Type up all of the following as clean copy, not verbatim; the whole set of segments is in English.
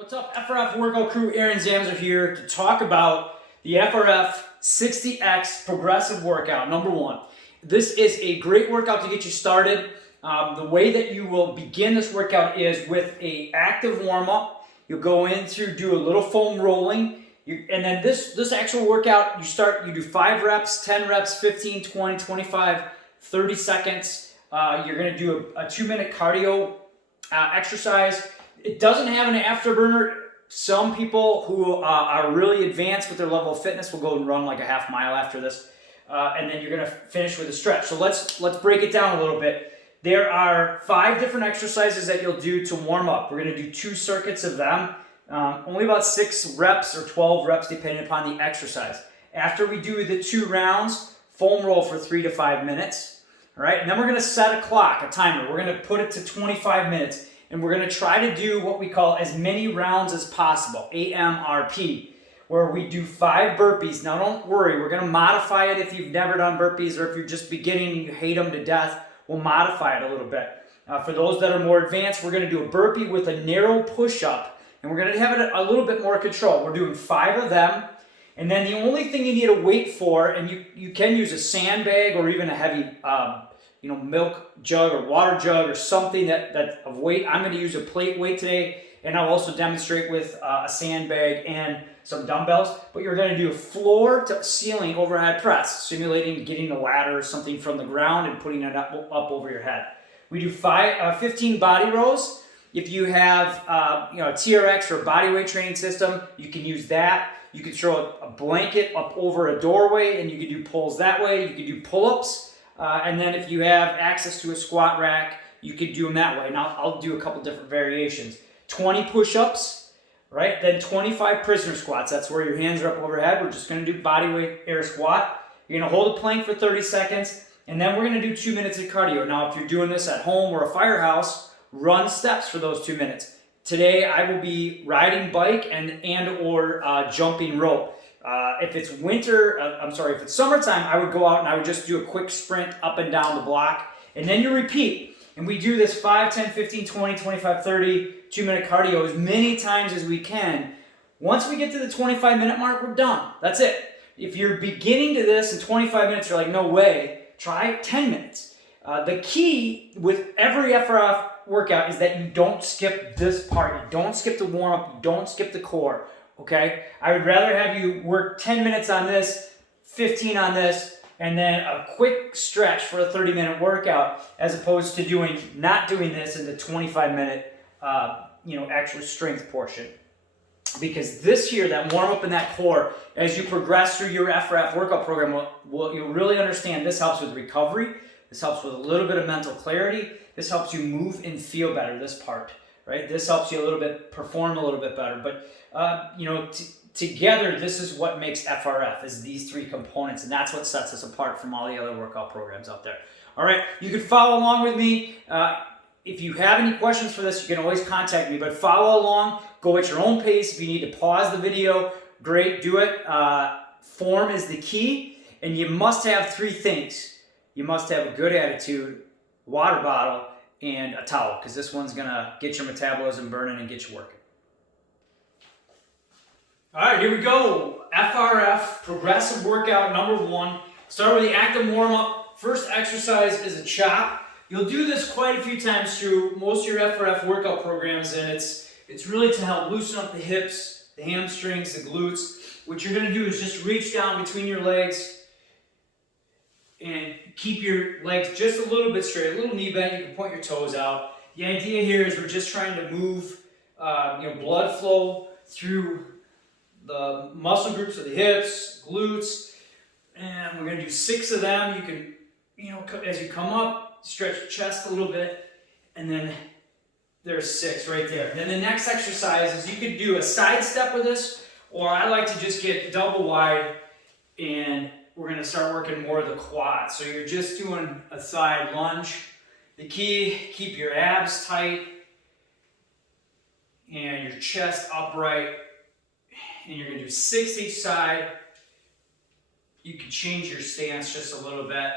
What's up, FRF workout crew? Aaron Zamser here to talk about the FRF 60X progressive workout, number one. This is a great workout to get you started. The way that you will begin this workout is with an active warm-up. You'll go in through, do a little foam rolling, and then this actual workout, you do 5 reps, 10 reps, 15, 20, 25, 30 seconds. You're going to do a 2-minute cardio exercise. It doesn't have an afterburner. Some people who are really advanced with their level of fitness will go and run like a half mile after this. And then you're going to finish with a stretch. So let's break it down a little bit. There are 5 different exercises that you'll do to warm up. We're going to do 2 circuits of them. Only about 6 reps or 12 reps depending upon the exercise. After we do the 2 rounds, foam roll for 3 to 5 minutes. All right, and then we're going to set a clock, a timer. We're going to put it to 25 minutes. And we're going to try to do what we call as many rounds as possible, AMRP, where we do 5 burpees. Now don't worry, we're going to modify it if you've never done burpees or if you're just beginning and you hate them to death, we'll modify it a little bit. For those that are more advanced, we're going to do a burpee with a narrow push-up, and we're going to have it a little bit more control. We're doing 5 of them, and then the only thing you need a weight for, and you can use a sandbag or even a heavy milk jug or water jug or something that of weight. I'm going to use a plate weight today, and I'll also demonstrate with a sandbag and some dumbbells. But you're going to do a floor to ceiling overhead press, simulating getting a ladder or something from the ground and putting it up over your head. We do 15 body rows. If you have a TRX or a body weight training system, you can use that. You can throw a blanket up over a doorway, and you can do pulls that way. You can do pull-ups. And then if you have access to a squat rack, you could do them that way. Now, I'll do a couple different variations. 20 push-ups, right? Then 25 prisoner squats. That's where your hands are up overhead. We're just going to do body weight air squat. You're going to hold a plank for 30 seconds, and then we're going to do 2 minutes of cardio. Now, if you're doing this at home or a firehouse, run steps for those 2 minutes. Today, I will be riding bike and or jumping rope. If it's if it's summertime, I would go out and I would just do a quick sprint up and down the block, and then you repeat. And we do this 5, 10, 15, 20, 25, 30, 2-minute cardio as many times as we can. Once we get to the 25-minute mark, we're done. That's it. If you're beginning to this in 25 minutes, you're like, no way, try 10 minutes. The key with every FRF workout is that you don't skip this part. You don't skip the warm-up. You don't skip the core. Okay, I would rather have you work 10 minutes on this, 15 on this, and then a quick stretch for a 30-minute workout, as opposed to not doing this in the 25-minute, actual strength portion. Because this here, that warm up and that core, as you progress through your FRF workout program, you'll really understand this helps with recovery. This helps with a little bit of mental clarity. This helps you move and feel better. This part. Right? This helps you a little bit perform a little bit better. But, together, this is what makes FRF, is these 3 components. And that's what sets us apart from all the other workout programs out there. All right? You can follow along with me. If you have any questions for this, you can always contact me. But follow along. Go at your own pace. If you need to pause the video, great, do it. Form is the key. And you must have 3 things. You must have a good attitude, water bottle, and a towel, because this one's going to get your metabolism burning and get you working. All right, here we go. FRF, progressive workout number 1. Start with the active warm-up. First exercise is a chop. You'll do this quite a few times through most of your FRF workout programs, and it's really to help loosen up the hips, the hamstrings, the glutes. What you're going to do is just reach down between your legs and keep your legs just a little bit straight, a little knee bend. You can point your toes out. The idea here is we're just trying to move blood flow through the muscle groups of the hips, glutes, and we're going to do 6 of them. You can, as you come up, stretch your chest a little bit, and then there's 6 right there. Then the next exercise is you could do a side step with this, or I like to just get double wide, and we're going to start working more of the quads. So you're just doing a side lunge. The key, keep your abs tight and your chest upright. And you're going to do 6 each side. You can change your stance just a little bit.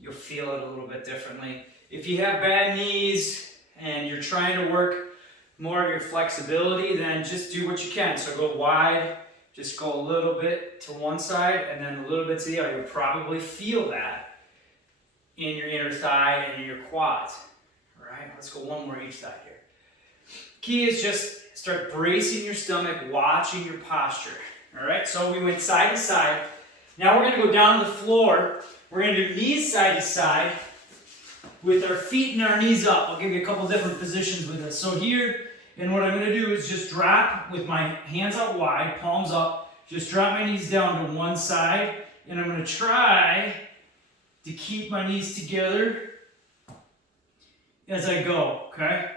You'll feel it a little bit differently. If you have bad knees and you're trying to work more of your flexibility, then just do what you can. So go wide, just go a little bit to one side and then a little bit to the other. You'll probably feel that in your inner thigh and in your quads. All right, let's go one more each side here. Key is just start bracing your stomach, watching your posture. All right, so we went side to side. Now we're going to go down to the floor. We're going to do knees side to side with our feet and our knees up. I'll give you a couple different positions with this. So here, and what I'm going to do is just drop with my hands out wide, palms up, just drop my knees down to one side, and I'm going to try to keep my knees together as I go, okay?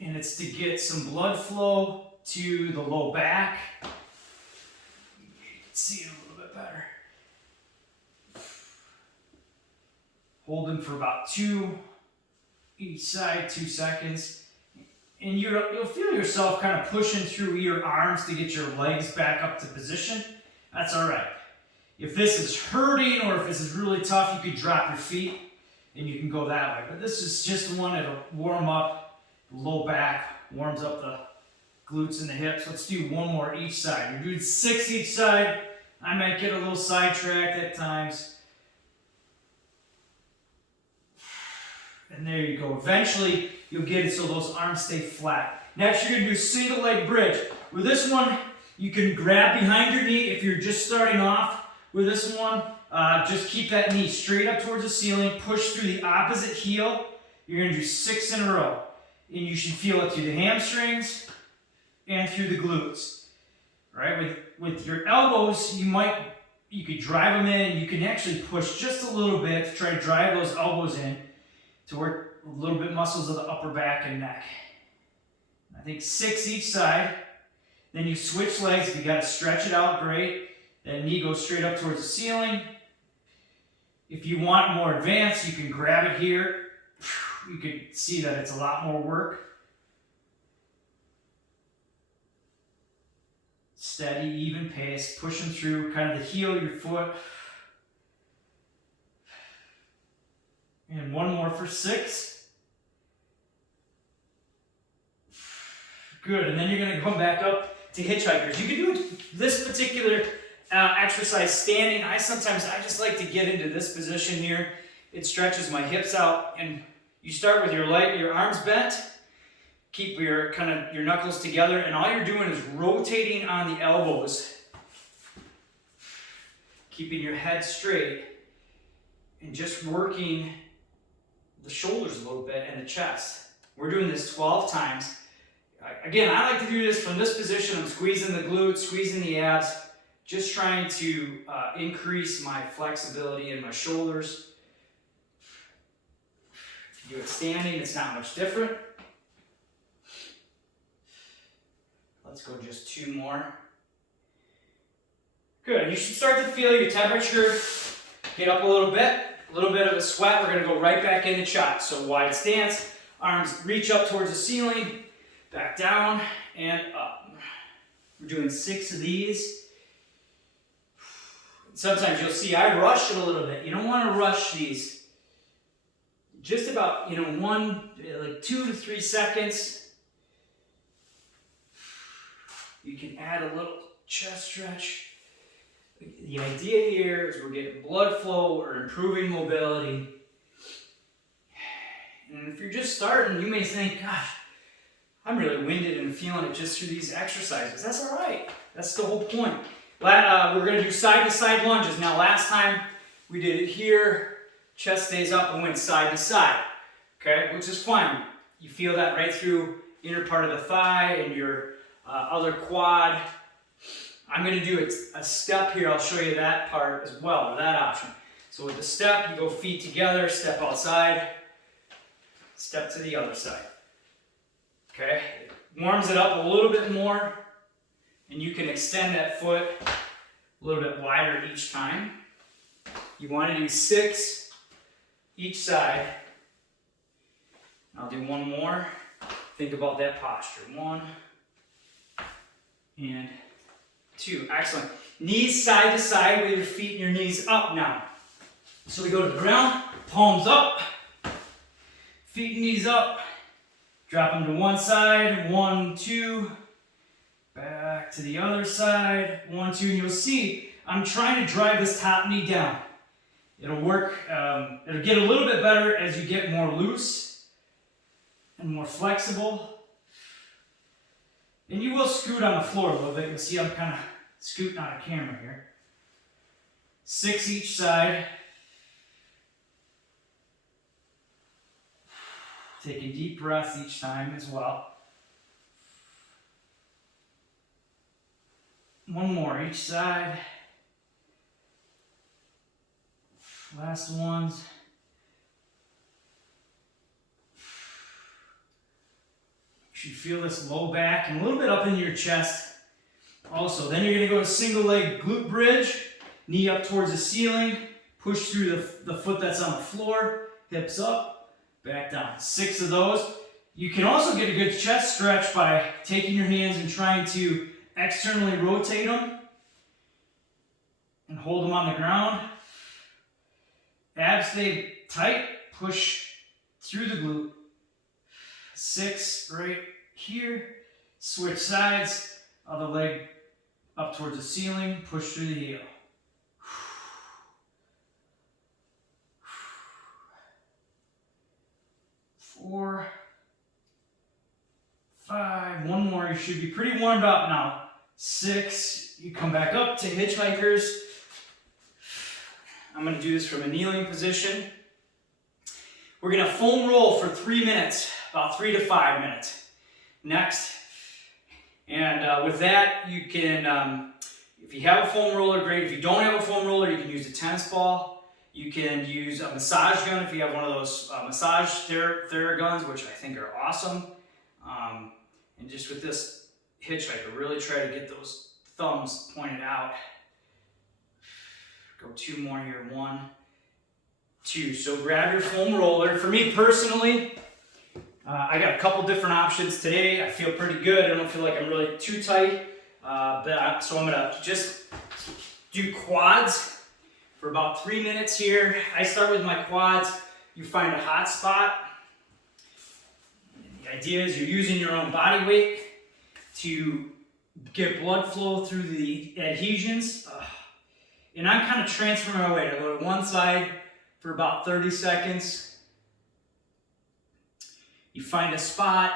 And it's to get some blood flow to the low back. You can see it a little bit better. Hold them for about 2 each side, 2 seconds. And you'll feel yourself kind of pushing through your arms to get your legs back up to position. That's all right. If this is hurting or if this is really tough, you could drop your feet and you can go that way. But this is just one that'll warm up the low back, warms up the glutes and the hips. Let's do one more each side. You're doing 6 each side. I might get a little sidetracked at times. And there you go. Eventually, you'll get it so those arms stay flat. Next, you're going to do a single leg bridge. With this one, you can grab behind your knee if you're just starting off. With this one, just keep that knee straight up towards the ceiling. Push through the opposite heel. You're going to do 6 in a row. And you should feel it through the hamstrings and through the glutes. All right? With your elbows, you could drive them in. You can actually push just a little bit to try to drive those elbows in to work a little bit muscles of the upper back and neck. I think 6 each side. Then you switch legs. If you got to stretch it out, great. That knee goes straight up towards the ceiling. If you want more advanced, you can grab it here. You can see that it's a lot more work. Steady, even pace, pushing through kind of the heel of your foot. And one more for 6. Good, and then you're going to come back up to hitchhikers. You can do this particular exercise standing. I just like to get into this position here. It stretches my hips out, and you start with your arms bent. Keep your knuckles together, and all you're doing is rotating on the elbows, keeping your head straight, and just working the shoulders a little bit and the chest. We're doing this 12 times. Again, I like to do this from this position. I'm squeezing the glutes, squeezing the abs, just trying to increase my flexibility in my shoulders. If you do it standing, it's not much different. Let's go just 2 more. Good. You should start to feel your temperature get up a little bit. A little bit of a sweat. We're going to go right back into chop. So wide stance. Arms reach up towards the ceiling. Back down and up. We're doing 6 of these. Sometimes you'll see I rush it a little bit. You don't want to rush these. Just about, 2 to 3 seconds. You can add a little chest stretch. The idea here is we're getting blood flow, we're improving mobility. And if you're just starting, you may think, gosh, I'm really winded and feeling it just through these exercises. That's all right. That's the whole point. We're going to do side-to-side lunges. Now, last time we did it here, chest stays up and went side to side, okay, which is fine. You feel that right through inner part of the thigh and your other quad. I'm going to do a step here. I'll show you that part as well, or that option. So with the step, you go feet together, step outside, step to the other side. Okay? It warms it up a little bit more, and you can extend that foot a little bit wider each time. You want to do 6 each side. I'll do 1 more. Think about that posture. 1 and 2. Excellent. Knees side to side with your feet and your knees up now. So we go to the ground, palms up, feet and knees up, Drop them to one side, 1, 2, back to the other side, 1, 2, and you'll see I'm trying to drive this top knee down. It'll work, it'll get a little bit better as you get more loose and more flexible. And you will scoot on the floor a little bit. You'll see I'm kind of scooting on a camera here. 6 each side. Taking deep breaths each time as well. 1 more each side. Last ones. You should feel this low back and a little bit up in your chest. Also, then you're going to go to single leg glute bridge. Knee up towards the ceiling. Push through the foot that's on the floor. Hips up. Back down. 6 of those. You can also get a good chest stretch by taking your hands and trying to externally rotate them and hold them on the ground. Abs stay tight. Push through the glute. 6 right here. Switch sides. Other leg up towards the ceiling. Push through the heel. 4, 5, 1 more. You should be pretty warmed up now. 6, you come back up to hitchhikers. I'm going to do this from a kneeling position. We're going to foam roll for 3 minutes, about 3 to 5 minutes. Next, and with that, you can, if you have a foam roller, great. If you don't have a foam roller, you can use a tennis ball. You can use a massage gun if you have one of those massage Theraguns, which I think are awesome. And just with this hitchhiker, really try to get those thumbs pointed out. Go 2 more here, 1, 2. So grab your foam roller. For me personally, I got a couple different options today. I feel pretty good. I don't feel like I'm really too tight. So I'm gonna just do quads for about 3 minutes here. I start with my quads. You find a hot spot. The idea is you're using your own body weight to get blood flow through the adhesions. And I'm kind of transferring my weight. I go to one side for about 30 seconds. You find a spot.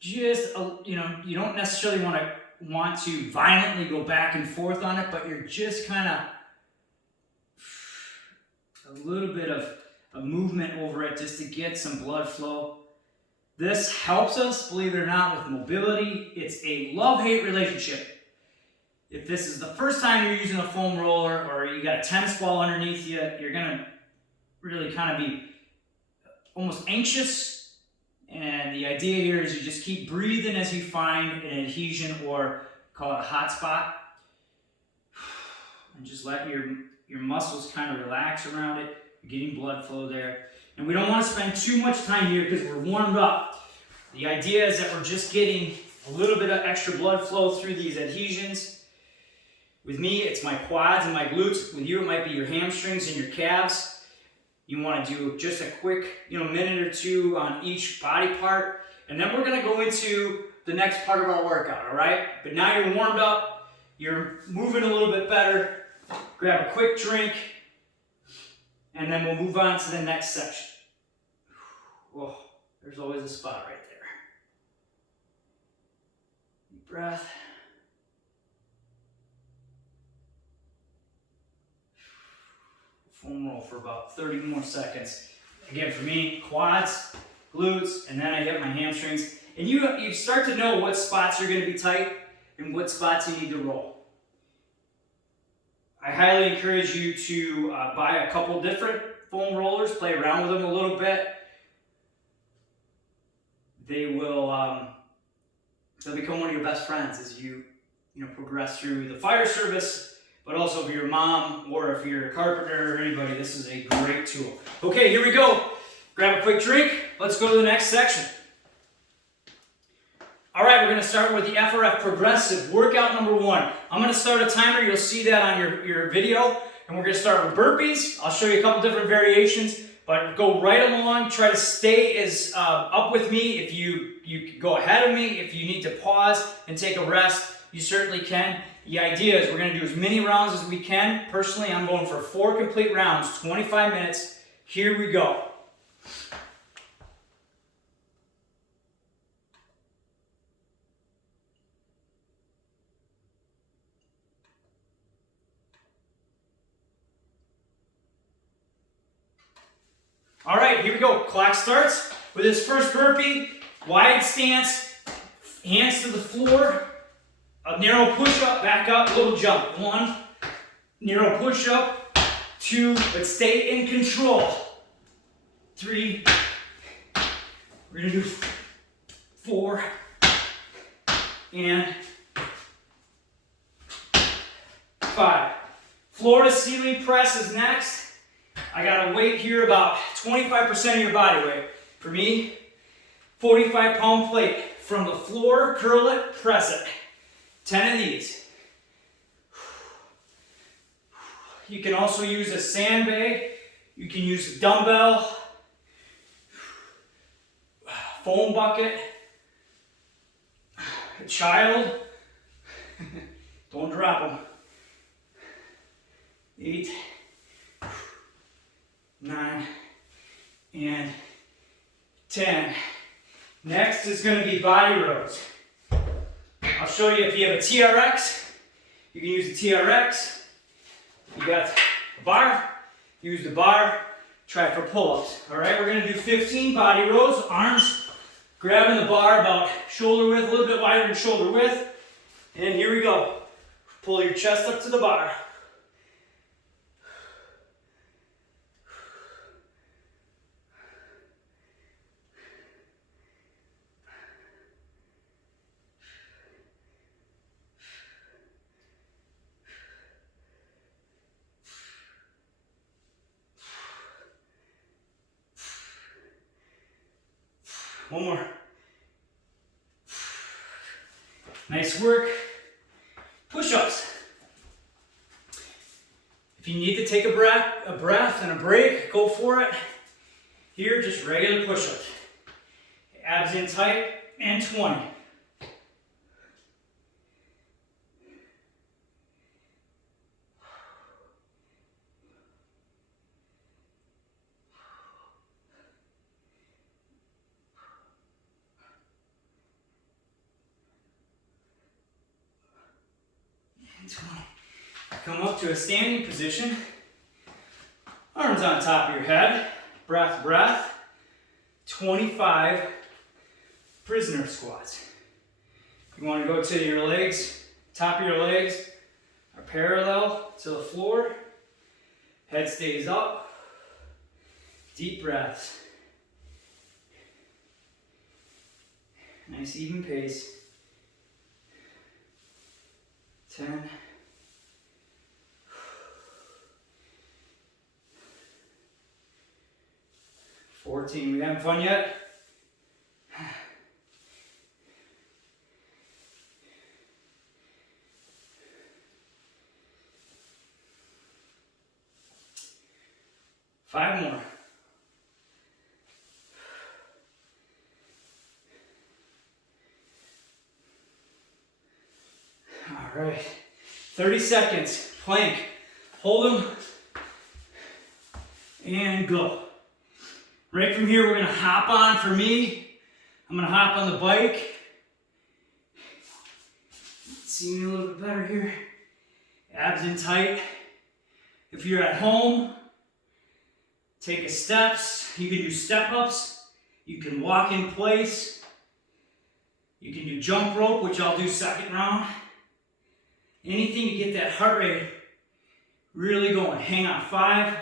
Just, you don't necessarily want to violently go back and forth on it, but you're just kind of a little bit of a movement over it just to get some blood flow. This helps us, believe it or not, with mobility. It's a love-hate relationship. If this is the first time you're using a foam roller or you got a tennis ball underneath you, you're going to really kind of be almost anxious. And the idea here is you just keep breathing as you find an adhesion or call it a hot spot. And just let your muscles kind of relax around it. You're getting blood flow there. And we don't want to spend too much time here because we're warmed up. The idea is that we're just getting a little bit of extra blood flow through these adhesions. With me, it's my quads and my glutes. With you, it might be your hamstrings and your calves. You want to do just a quick, minute or 2 on each body part. And then we're going to go into the next part of our workout, all right? But now you're warmed up. You're moving a little bit better. Grab a quick drink. And then we'll move on to the next section. Whoa, there's always a spot right there. Deep breath. Foam roll for about 30 more seconds. Again, for me, quads, glutes, and then I hit my hamstrings. And you start to know what spots are going to be tight and what spots you need to roll. I highly encourage you to buy a couple different foam rollers, play around with them a little bit. They will they'll become one of your best friends as you progress through the fire service, but also if you're a mom or if you're a carpenter or anybody, this is a great tool. Okay, here we go. Grab a quick drink. Let's go to the next section. All right, we're going to start with the FRF Progressive Workout number 1. I'm going to start a timer. You'll see that on your video. And we're going to start with burpees. I'll show you a couple different variations. but go right along. Try to stay as up with me. If you can go ahead of me, if you need to pause and take a rest, you certainly can. The idea is we're going to do as many rounds as we can. Personally, I'm going for 4 complete rounds, 25 minutes. Here we go. All right, here we go. Clock starts with his first burpee, wide stance, hands to the floor, a narrow push-up, back up, little jump. 1, narrow push-up, 2, but stay in control. 3, we're gonna do 4, and 5. Floor to ceiling press is next. I got a weight here about 25% of your body weight. For me, 45-pound plate. From the floor, curl it, press it. 10 of these. You can also use a sandbag. You can use a dumbbell, foam bucket, a child. Don't drop them. 8, 9, and 10. Next is going to be body rows. I'll show you if you have a TRX, you can use a TRX. You got a bar, use the bar, try for pull-ups. All right, we're going to do 15 body rows, arms grabbing the bar about shoulder width, a little bit wider than shoulder width. And here we go. Pull your chest up to the bar. One more. Nice work. Push-ups. If you need to take a breath and a break, go for it. Here, just regular push-ups. Abs in tight, and 20. Come up to a standing position. Arms on top of your head. Breath, breath. 25 prisoner squats. You want to go to your legs, top of your legs are parallel to the floor. Head stays up. Deep breaths. Nice even pace. 10. 14. We having fun yet? Five more. All right. 30 seconds. Plank. Hold them. And go. Right from here, we're going to hop on. For me, I'm going to hop on the bike. See me a little bit better here. Abs in tight. If you're at home, take a steps. You can do step ups. You can walk in place. You can do jump rope, which I'll do second round. Anything to get that heart rate really going. Hang on. 5,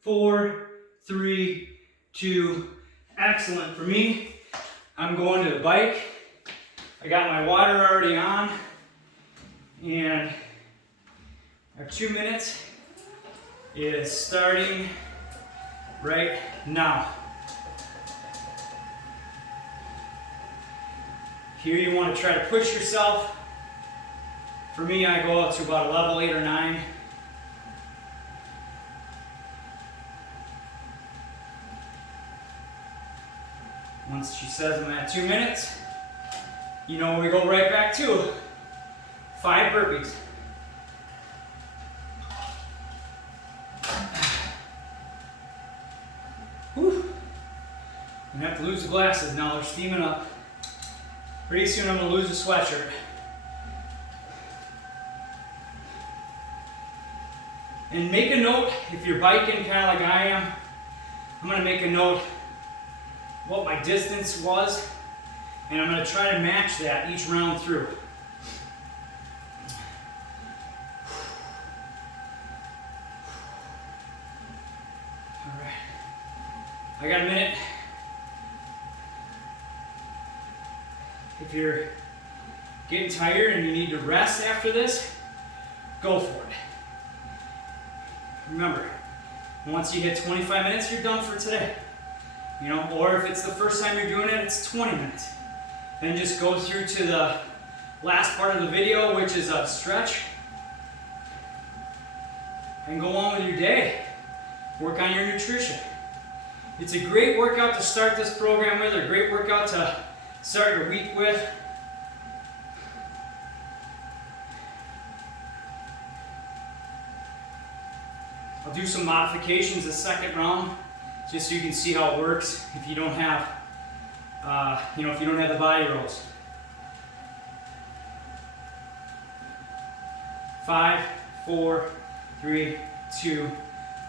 4, 3, 2, excellent. For me, I'm going to the bike. I got my water already on, and our 2 minutes is starting right now. Here you want to try to push yourself. For me, I go up to about a level 8 or 9. Once she says I'm at 2 minutes, you know we go right back to 5 burpees. Whew. I'm gonna have to lose the glasses now, they're steaming up. Pretty soon I'm gonna lose the sweatshirt. And make a note, if you're biking kind of like I am, I'm gonna make a note what my distance was, and I'm gonna try to match that each round through. All right, I got a minute. If you're getting tired and you need to rest after this, go for it. Remember, once you hit 25 minutes, you're done for today. You know, or if it's the first time you're doing it, it's 20 minutes. Then just go through to the last part of the video, which is a stretch, and go on with your day. Work on your nutrition. It's a great workout to start this program with, or a great workout to start your week with. I'll do some modifications the second round, just so you can see how it works if you don't have, if you don't have the body rolls. 5, 4, 3, 2,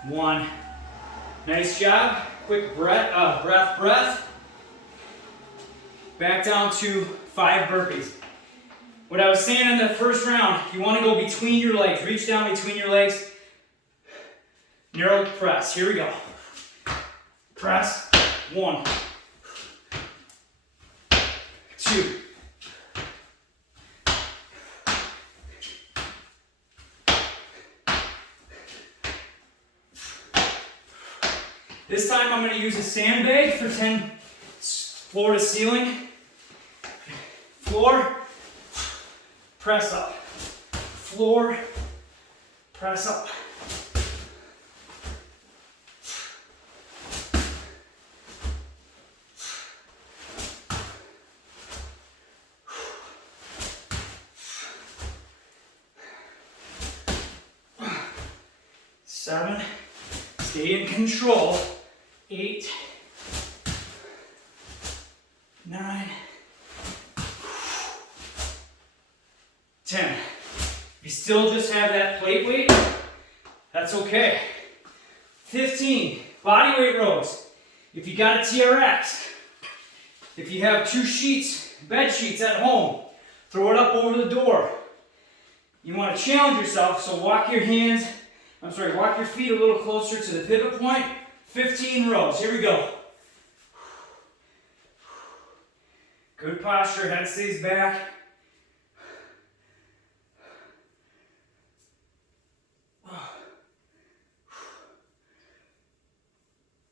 1. Nice job. Quick breath. Back down to 5 burpees. What I was saying in the first round, you want to go between your legs. Reach down between your legs. Narrow press. Here we go. Press. 1, 2. This time I'm going to use a sandbag for 10 floor to ceiling. Floor, press up. Floor, press up. Seven, stay in control. 8, 9, 10. If you still just have that plate weight, that's okay. 15, body weight rows. If you got a TRX, if you have 2 sheets, bed sheets at home, throw it up over the door. You want to challenge yourself, so walk your feet a little closer to the pivot point. 15 rows, here we go. Good posture, head stays back.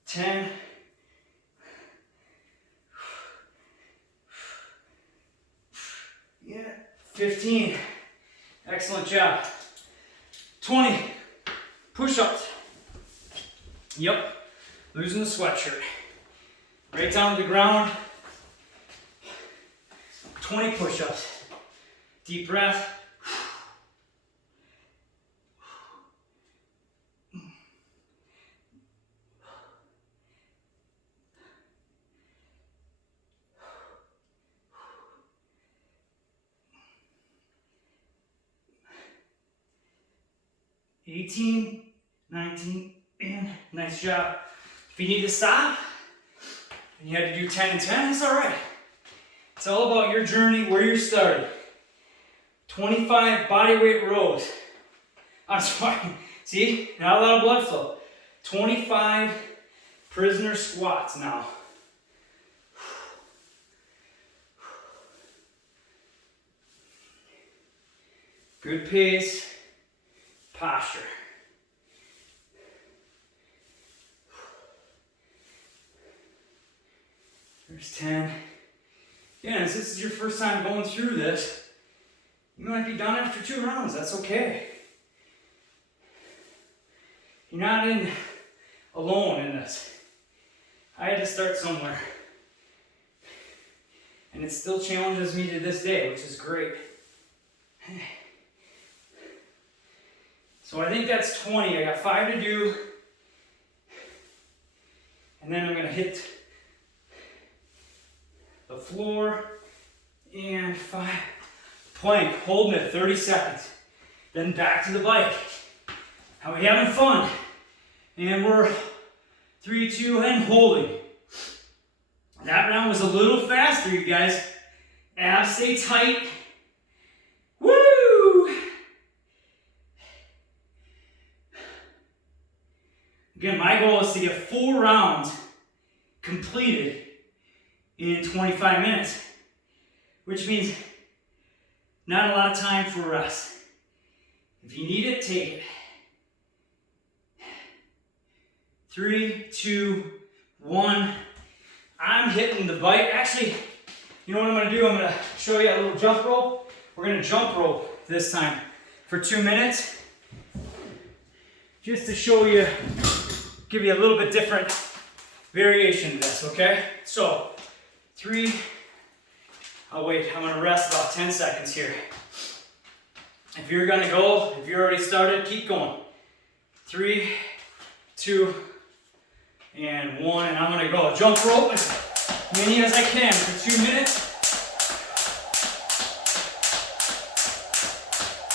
Ten. Yeah. 15. Excellent job. 20. Push-ups. Yep. Losing the sweatshirt. Right down to the ground. 20 push-ups. Deep breath. $18, $19, and nice job. If you need to stop, and you had to do 10 and 10, it's all right. It's all about your journey, where you're starting. 25 body weight rows. I'm sorry. See? Not a lot of blood flow. 25 prisoner squats now. Good pace. Posture. There's 10. Yeah, and since this is your first time going through this, you might be done after 2 rounds. That's okay. You're not alone in this. I had to start somewhere. And it still challenges me to this day, which is great. So I think that's 20. I got 5 to do. And then I'm going to hit the floor and 5. Plank, holding it 30 seconds. Then back to the bike. How are we having fun? And we're 3, 2, and holding. That round was a little faster, you guys. Abs stay tight. Woo! Again, my goal is to get 4 rounds completed in 25 minutes, which means not a lot of time for rest. If you need it, take it. 3, 2, 1. I'm hitting the bike. Actually, you know what I'm going to do? I'm going to show you a little jump rope. We're going to jump rope this time for 2 minutes. Just to show you, give you a little bit different variation to this, okay? So, 3, I'll wait. I'm going to rest about 10 seconds here. If you're going to go, if you're already started, keep going. 3, 2, and 1, and I'm going to go jump rope as many as I can for 2 minutes.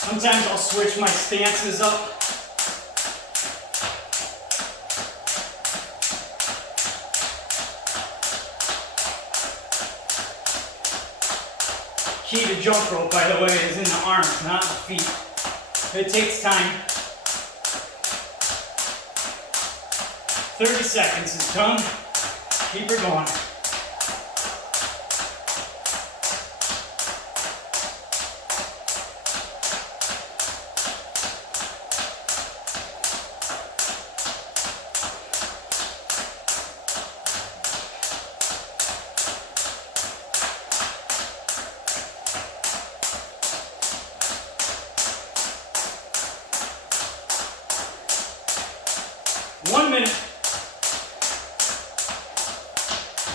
Sometimes I'll switch my stances up. Key to jump rope, by the way, is in the arms, not the feet. It takes time. 30 seconds is done. Keep her going.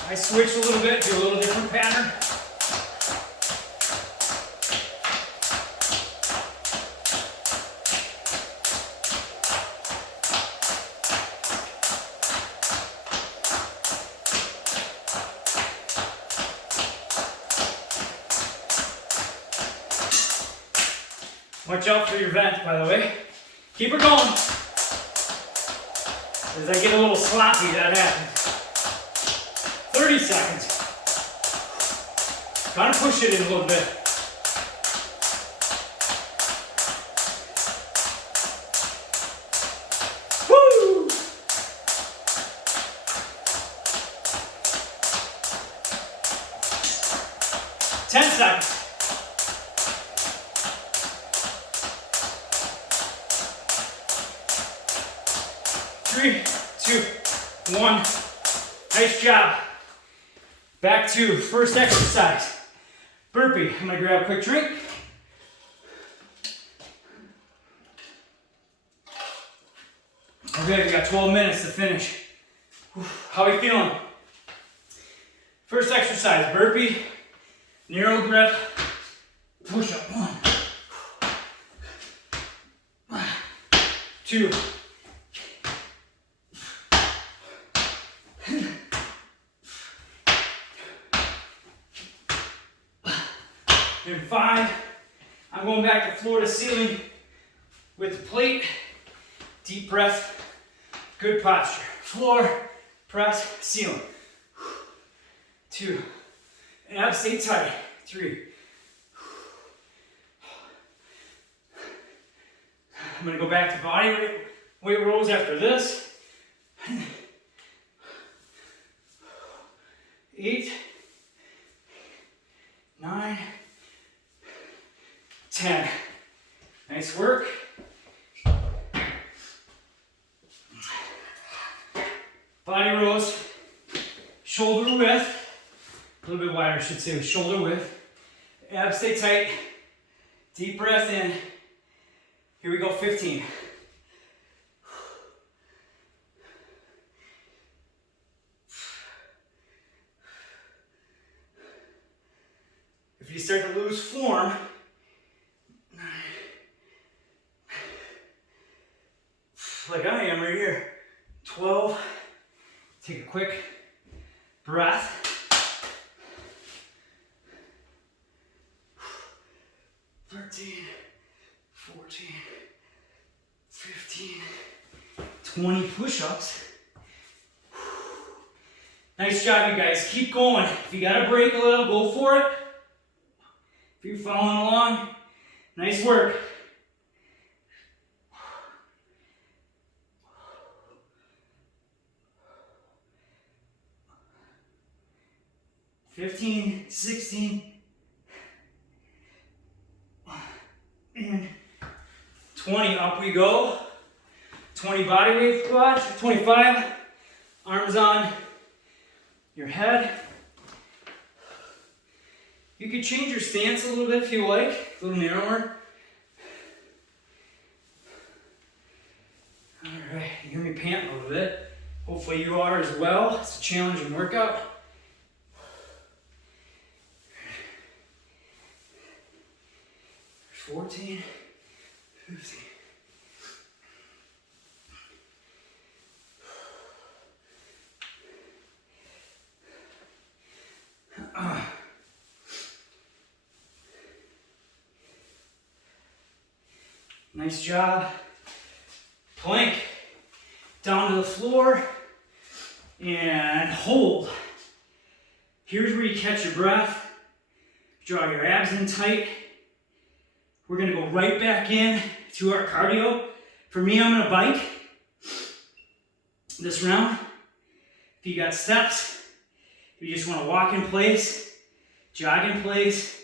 I switch a little bit, do a little different pattern. Watch out for your vent, by the way. Keep her going. As I get a little sloppy, that happens. 30 seconds. Gotta push it in a little bit. Woo! 10 seconds. Three, 2, 1. Nice job. Back to first exercise. Burpee. I'm going to grab a quick drink. Okay, we got 12 minutes to finish. How are you feeling? First exercise, burpee, narrow grip, push up. 1, 2, and 5. I'm going back to floor to ceiling with the plate. Deep breath, good posture. Floor, press, ceiling. 2. Abs stay tight. 3. I'm going to go back to body weight rows after this. 8, 9, 10. Nice work. Body rows, shoulder width, a little bit wider, I should say, shoulder width. Abs stay tight. Deep breath in. Here we go, 15. loose form. 9. Like I am right here. 12. Take a quick breath. 13, 14, 15, 20 push-ups. Nice job, you guys. Keep going. If you gotta break a little, go for it. If you're following along, nice work. 15, 16, and 20. Up we go. 20 body weight squats. 25. Arms on your head. You could change your stance a little bit if you like, a little narrower. All right, you hear me panting a little bit. Hopefully you are as well. It's a challenging workout. 14, 15. Nice job. Plank. Down to the floor and hold. Here's where you catch your breath. Draw your abs in tight. We're gonna go right back in to our cardio. For me, I'm gonna bike this round. If you got steps, if you just wanna walk in place, jog in place,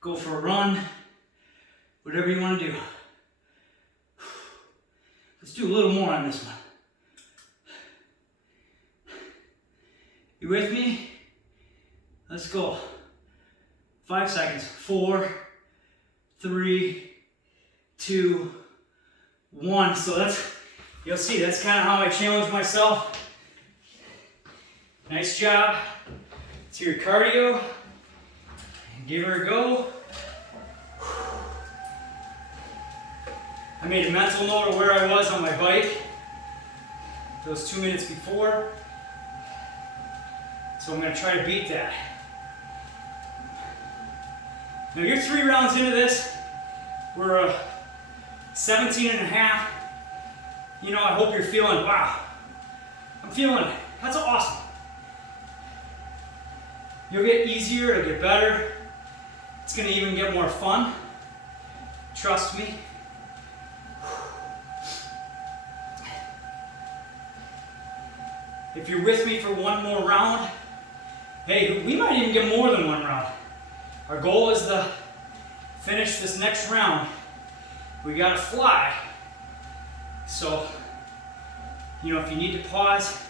go for a run, whatever you wanna do. Let's do a little more on this one. You with me? Let's go. 5 seconds. 4, 3, 2, 1. So that's, you'll see, that's kind of how I challenge myself. Nice job. To your cardio. Give her a go. I made a mental note of where I was on my bike those 2 minutes before. So I'm going to try to beat that. Now you're 3 rounds into this. We're 17 and a half. You know, I hope you're feeling, wow, I'm feeling it. That's awesome. You'll get easier, it'll get better. It's going to even get more fun. Trust me. If you're with me for one more round, hey, we might even get more than 1 round. Our goal is to finish this next round. We gotta fly. So, you know, if you need to pause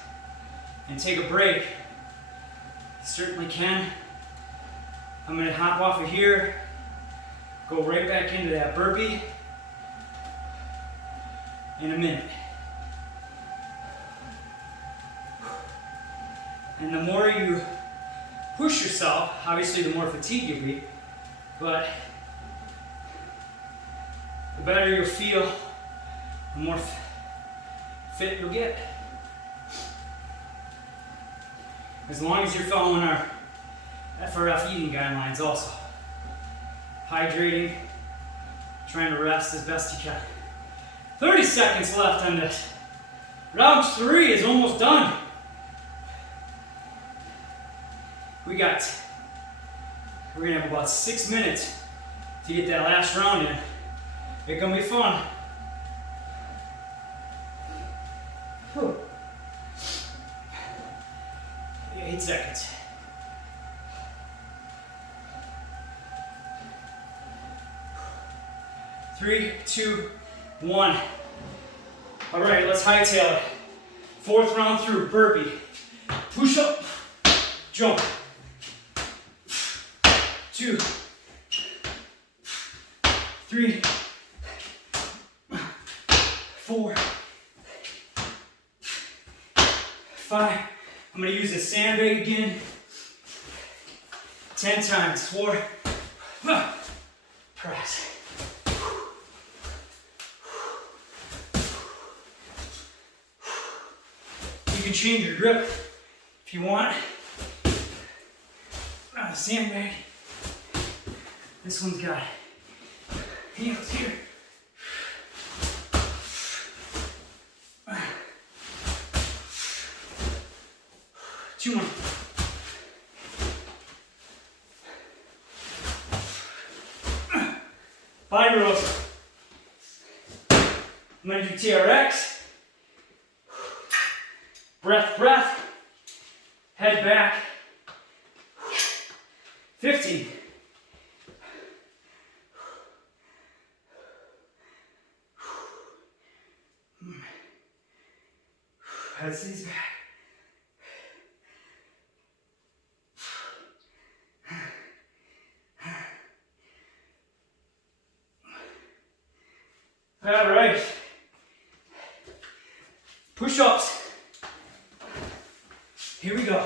and take a break, you certainly can. I'm gonna hop off of here, go right back into that burpee in a minute. And the more you push yourself, obviously the more fatigued you'll be, but the better you'll feel, the more fit you'll get. As long as you're following our FRF eating guidelines also. Hydrating, trying to rest as best you can. 30 seconds left on this. Round 3 is almost done. We're gonna have about 6 minutes to get that last round in. It's gonna be fun. Whew. 8 seconds. 3, 2, 1. All right, let's hightail it. 4th round through, burpee. Push up, jump. 2, 3, 4, 5. I'm going to use the sandbag again. 10 times. 4, Press. You can change your grip if you want. Sandbag. This one's got handles here. Two more. Body rolls. I'm going to do TRX. Breath, breath. Head back. 15. Head stays back. All right. Push-ups. Here we go.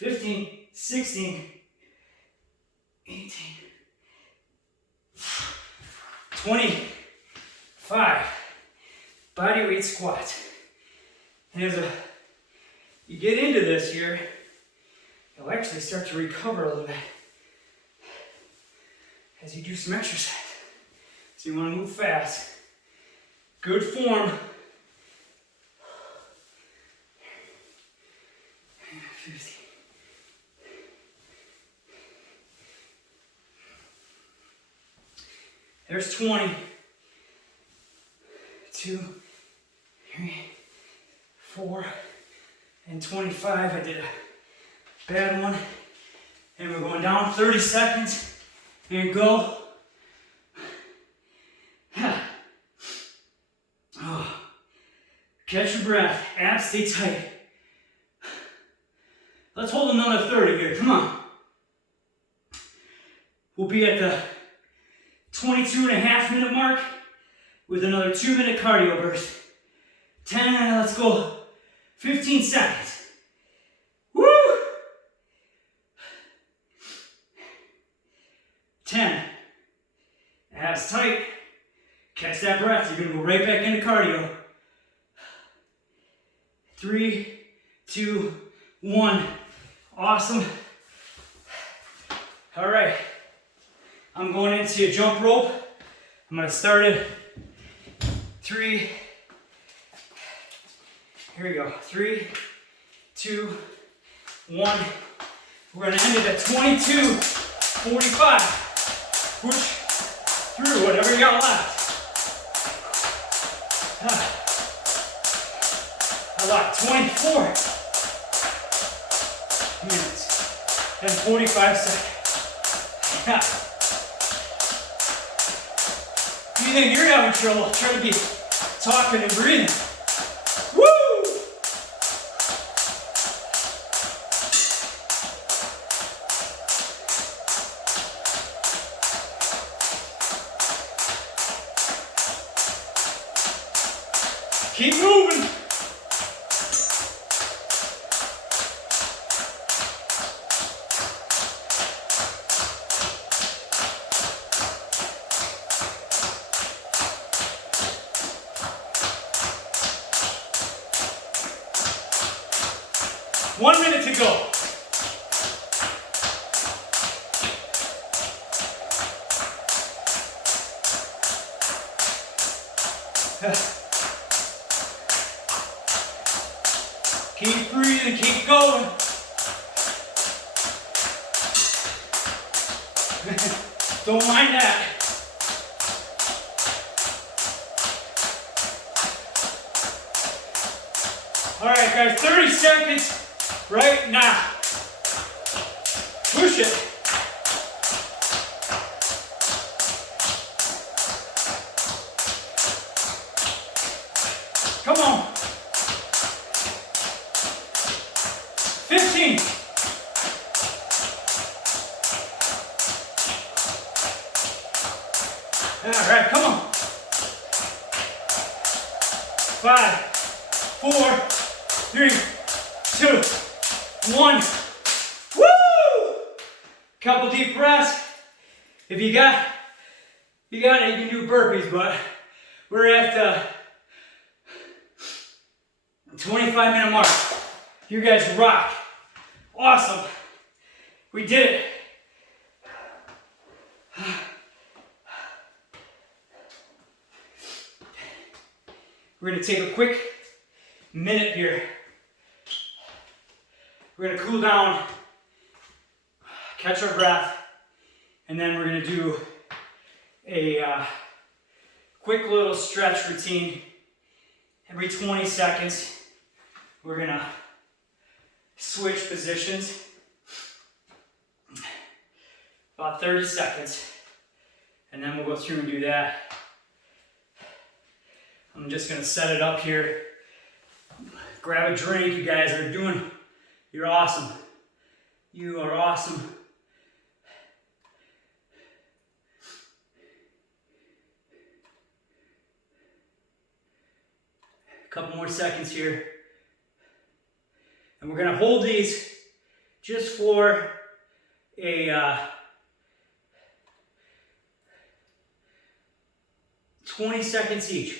$15, $16, $18, $25. Body weight squat. And as you get into this here, you'll actually start to recover a little bit as you do some exercise. So you want to move fast. Good form. 50. There's 20. 2, 3, 4, and 25. I did a bad one. And we're going down 30 seconds. And go. Oh. Catch your breath. Abs stay tight. Let's hold another 30 here. Come on. We'll be at the 22.5-minute mark with another 2-minute cardio burst. 10, let's go. 15 seconds. Woo! 10. Abs tight. Catch that breath. You're gonna go right back into cardio. 3, 2, 1. Awesome. All right. I'm going into a jump rope. I'm gonna start it. 3. Here we go. 3, 2, 1. We're gonna end it at 22:45. Push through whatever you got left. I got 24 minutes and 45 seconds. If you think you're having trouble, try to be talking and breathing. Woo! Keep moving. One minute to go. Keep breathing, keep going. Don't mind that. All right, guys, 30 seconds. Right now. Push it. Come on. 15. All right, come on. 5, 4, 3, 2, 1. Woo! Couple deep breaths. If you got it, you can do burpees, but we're at the 25-minute mark. You guys rock. Awesome. We did it. We're going to take a quick minute here. We're going to cool down, catch our breath, and then we're going to do a quick little stretch routine. Every 20 seconds, we're going to switch positions. About 30 seconds, and then we'll go through and do that. I'm just gonna set it up here. Grab a drink. You guys are doing, you're awesome. You are awesome. A couple more seconds here. And we're gonna hold these just for a 20 seconds each.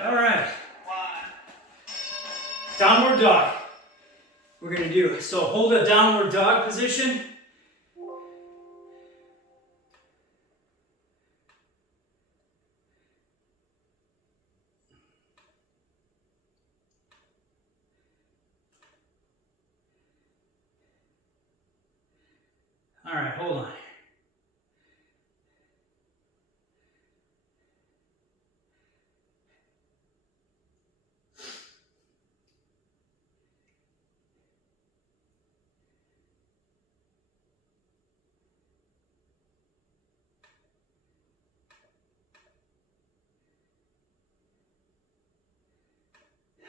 All right. Downward dog. We're going to do. So hold a downward dog position. All right, hold on.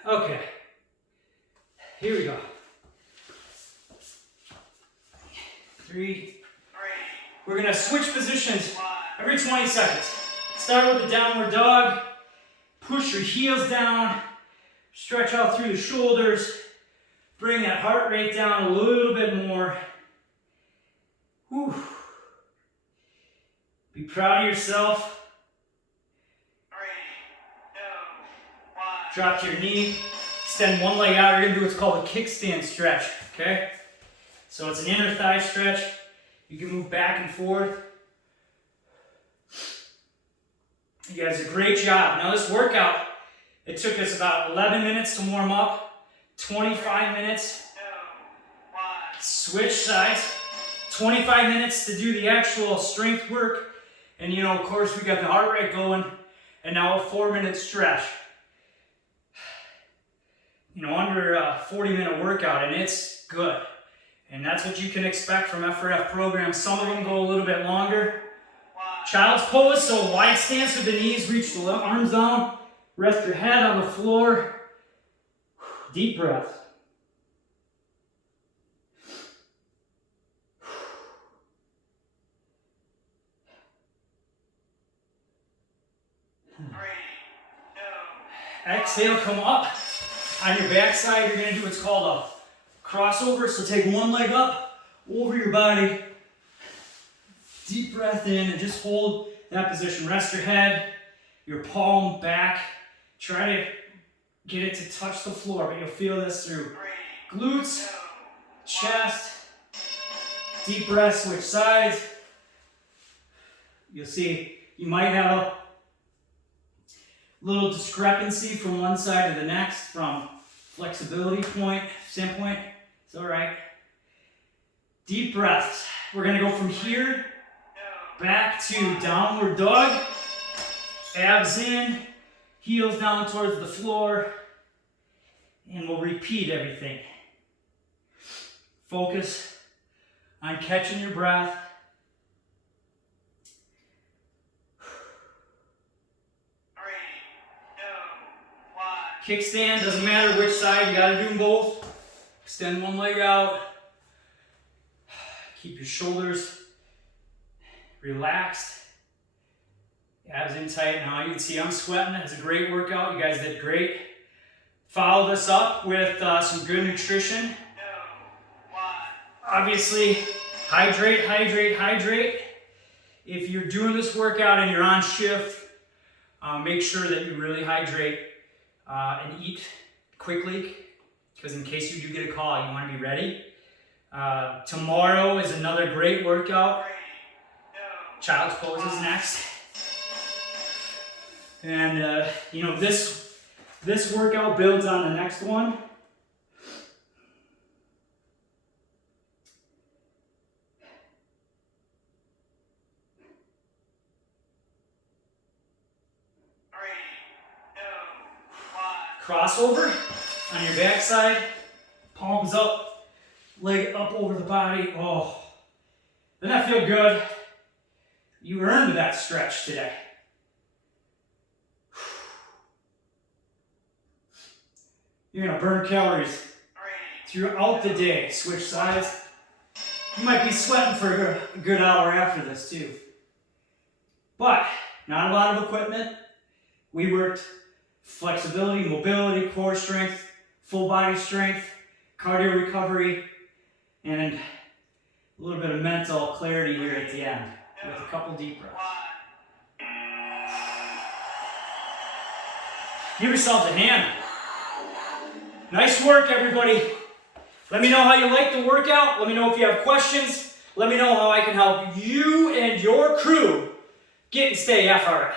Okay, here we go. 3. We're gonna switch positions every 20 seconds. Start with the downward dog. Push your heels down. Stretch out through the shoulders. Bring that heart rate down a little bit more. Whew. Be proud of yourself. 3, 2, 1. Drop to your knee. Extend one leg out. You're going to do what's called a kickstand stretch. Okay? So it's an inner thigh stretch. You can move back and forth. You guys did a great job. Now this workout, it took us about 11 minutes to warm up. 25 minutes. 2, 1. Switch sides. 25 minutes to do the actual strength work. And you know, of course, we got the heart rate going. And now a 4-minute stretch. You know, under a 40-minute workout, and it's good. And that's what you can expect from FRF programs. Some of them go a little bit longer. Child's pose, so wide stance with the knees, reach the arms down, rest your head on the floor. Deep breath. Exhale, come up. On your backside, you're going to do what's called a crossover. So take one leg up over your body. Deep breath in and just hold that position. Rest your head, your palm back. Try to get it to touch the floor, but you'll feel this through glutes, chest. Deep breath, switch sides. You'll see you might have a little discrepancy from one side to the next from flexibility standpoint. It's all right. Deep breaths. We're going to go from here back to downward dog. Abs in, heels down towards the floor, and we'll repeat everything. Focus on catching your breath. Kickstand, doesn't matter which side, you gotta do them both. Extend one leg out. Keep your shoulders relaxed. Abs in tight. Now you can see I'm sweating. It's a great workout. You guys did great. Follow this up with some good nutrition. Obviously, hydrate, hydrate, hydrate. If you're doing this workout and you're on shift, make sure that you really hydrate and eat quickly, because in case you do get a call, you want to be ready. Tomorrow is another great workout. Child's pose is next. And you know, this workout builds on the next one. Crossover on your backside, palms up, leg up over the body. Oh, doesn't that feel good? You earned that stretch today. You're gonna burn calories throughout the day. Switch sides. You might be sweating for a good hour after this too. But not a lot of equipment. We worked flexibility, mobility, core strength, full body strength, cardio recovery, and a little bit of mental clarity here at the end with a couple deep breaths. Give yourselves a hand. Nice work, everybody. Let me know how you like the workout. Let me know if you have questions. Let me know how I can help you and your crew get and stay FRF.